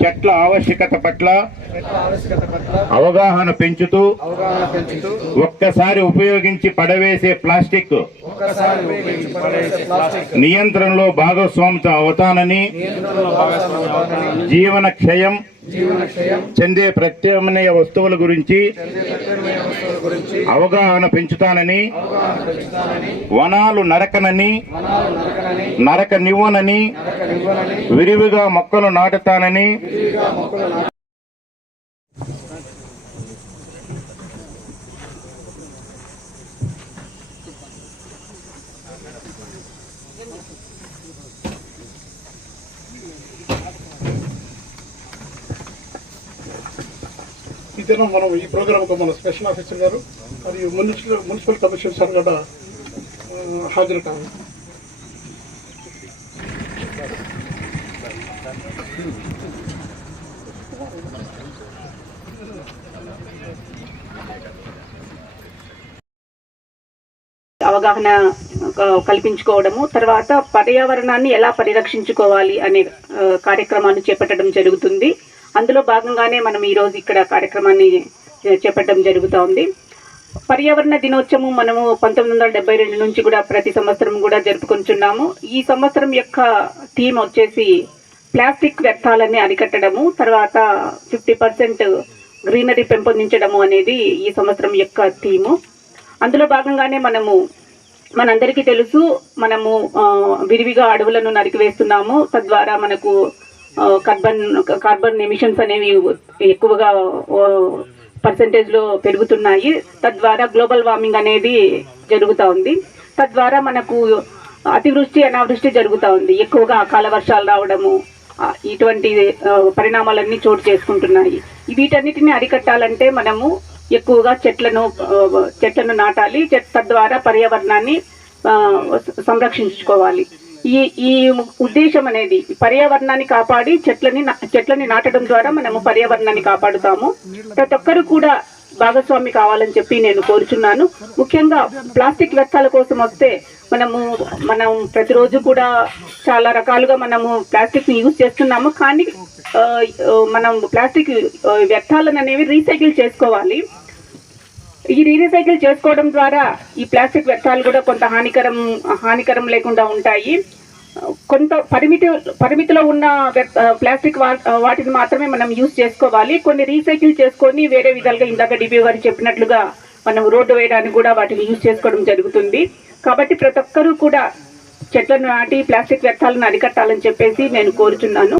చెట్ల ఆవశ్యకత పట్ల అవగాహన పెంచుతూ ఒక్కసారి ఉపయోగించి పడవేసే ప్లాస్టిక్ నియంత్రణలో భాగస్వామితో అవుతానని జీవన క్షయం చెందే ప్రత్యామ్నాయ వస్తువుల గురించి అవగాహన పెంచుతానని వనాలు నరకనని నరక నివ్వనని విరివిగా మొక్కలు నాటుతానని. మధ్యాహ్నం ఈ మనం ఈ ప్రోగ్రాంకు మన స్పెషల్ ఆఫీసర్ గారు మరియు మున్సిపల్ మున్సిపల్ కమిషనర్ సార్ కూడా హాజరు కావాలి అవగాహన కల్పించుకోవడము తర్వాత పర్యావరణాన్ని ఎలా పరిరక్షించుకోవాలి అనే కార్యక్రమాన్ని చేపట్టడం జరుగుతుంది. అందులో భాగంగానే మనం ఈరోజు ఇక్కడ కార్యక్రమాన్ని చేపట్టడం జరుగుతూ ఉంది పర్యావరణ దినోత్సవం మనము పంతొమ్మిది వందల డెబ్బై రెండు నుంచి కూడా ప్రతి సంవత్సరం కూడా జరుపుకుంటున్నాము. ఈ సంవత్సరం యొక్క థీమ్ వచ్చేసి ప్లాస్టిక్ వ్యర్థాలని అరికట్టడము తర్వాత ఫిఫ్టీ పర్సెంట్ గ్రీనరీ పెంపొందించడము అనేది ఈ సంవత్సరం యొక్క థీము. అందులో భాగంగానే మనము మనందరికీ తెలుసు మనము విరివిగా అడవులను నరికివేస్తున్నాము. తద్వారా మనకు కార్బన్ కార్బన్ ఎమిషన్స్ అనేవి ఎక్కువగా పర్సంటేజ్లో పెరుగుతున్నాయి. తద్వారా గ్లోబల్ వార్మింగ్ అనేది జరుగుతూ ఉంది. తద్వారా మనకు అతివృష్టి అనావృష్టి జరుగుతూ ఉంది. ఎక్కువగా అకాల వర్షాలు రావడము ఇటువంటి పరిణామాలన్నీ చోటు చేసుకుంటున్నాయి. వీటన్నిటిని అరికట్టాలంటే మనము ఎక్కువగా చెట్లను చెట్లను నాటాలి. చెట్ తద్వారా పర్యావరణాన్ని సంరక్షించుకోవాలి. ఈ ఈ ఉద్దేశం అనేది పర్యావరణాన్ని కాపాడి చెట్లని నా- చెట్లని నాటడం ద్వారా మనము పర్యావరణాన్ని కాపాడుతాము. ప్రతి ఒక్కరు కూడా భాగస్వామి కావాలని చెప్పి నేను కోరుచున్నాను. ముఖ్యంగా ప్లాస్టిక్ వ్యర్థాల కోసం వస్తే మనము మనం ప్రతిరోజు కూడా చాలా రకాలుగా మనము ప్లాస్టిక్ని యూజ్ చేస్తున్నాము. కానీ మనం ప్లాస్టిక్ వ్యర్థాలను అనేవి రీసైకిల్ చేసుకోవాలి. ఈ రీసైకిల్ చేసుకోవడం ద్వారా ఈ ప్లాస్టిక్ వ్యర్థాలు కూడా కొంత హానికరం హానికరం లేకుండా ఉంటాయి. కొంత పరిమితి పరిమితిలో ఉన్న వ్యర్థ- ప్లాస్టిక్ వా- వాటిని మాత్రమే మనం యూజ్ చేసుకోవాలి. కొన్ని రీసైకిల్ చేసుకొని వేరే విధాలుగా ఇందాక డిబి గారు చెప్పినట్లుగా మనం రోడ్డు వేయడానికి కూడా వాటిని యూజ్ చేసుకోవడం జరుగుతుంది. కాబట్టి ప్రతి ఒక్కరూ కూడా చెట్లను నాటి ప్లాస్టిక్ వ్యర్థాలను అరికట్టాలని చెప్పేసి నేను కోరుచున్నాను.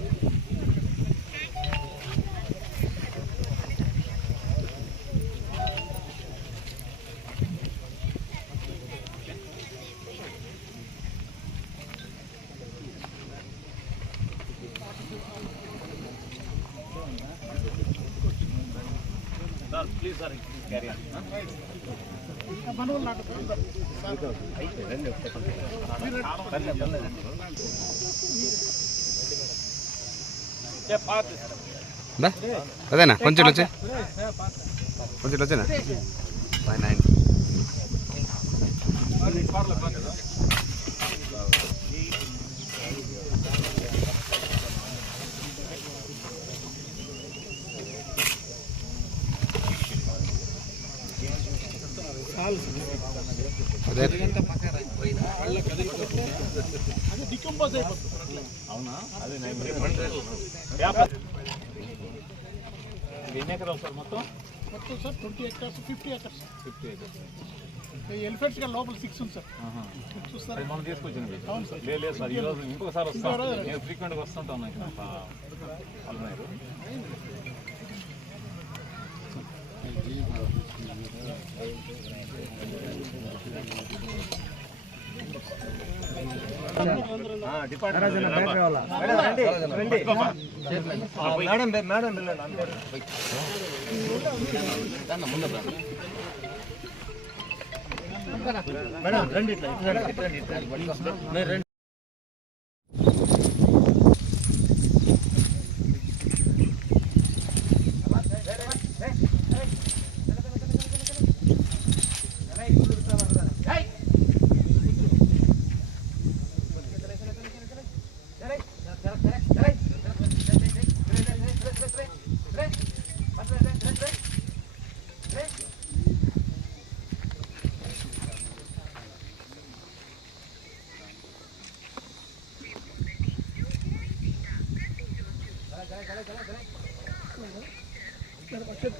అదేనా? కొంచెం వచ్చి కొంచెం వచ్చేనా ఫైవ్ నైన్ అదే. మొత్తం మొత్తం sir twenty acres fifty acres fifty acres ఎలిఫెంట్స్గా లోపల సిక్స్ ఉంది సార్ చూస్తారు మనం తీసుకొచ్చింది అవును సార్ లేదు లేదు సార్ ఈరోజు ఇంకొకసారి వస్తాం నేను ఫ్రీక్వెంట్గా వస్తుంటాను ఇక్కడ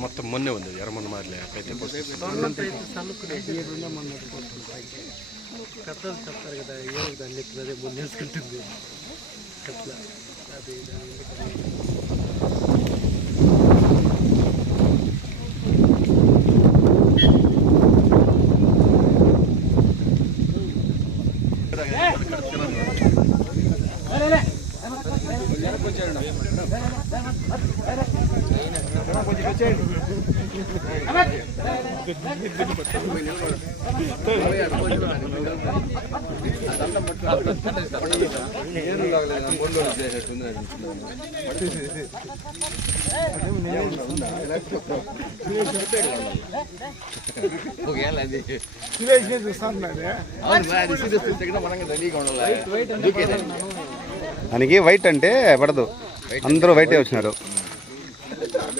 మొత్తం మొన్నే ఉంది ఎర్రమన్న మాదిలే అయితే కథలు చెప్తారు కదా ఏమో దాన్ని చెప్తుంది అదే ముందు వేసుకుంటుంది అట్లా అది దానికి వైట్ అంటే పడదు. అందరూ వైటే వచ్చినారు.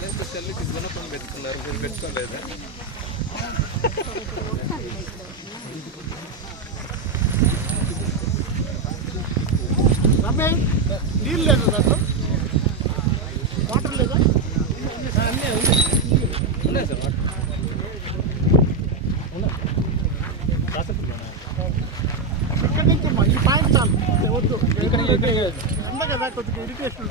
సరిపోతుంది టైం నీళ్ళు లేదు దాంట్లో? వాటర్ లేదా? ఇక్కడ నుంచి అమ్మా, ఈ పాయింట్ చాలు. వద్దు. ఎండ కదా కొద్దిగా ఇరిటేషన్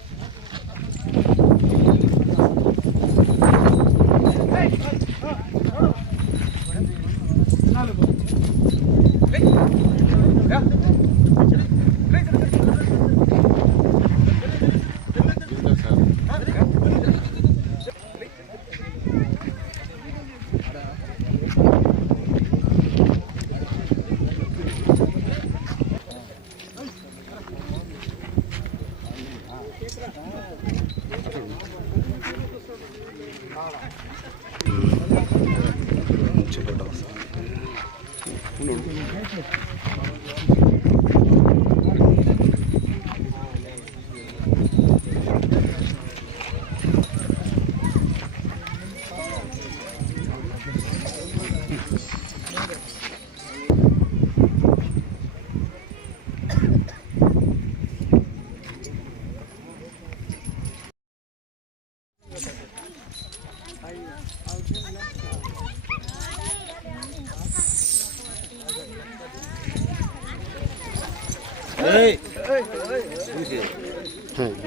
శేఖర్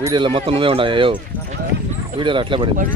వీడియోలో మొత్తం నువ్వే ఉన్నాయో వీడియోలో అట్లే పడింది.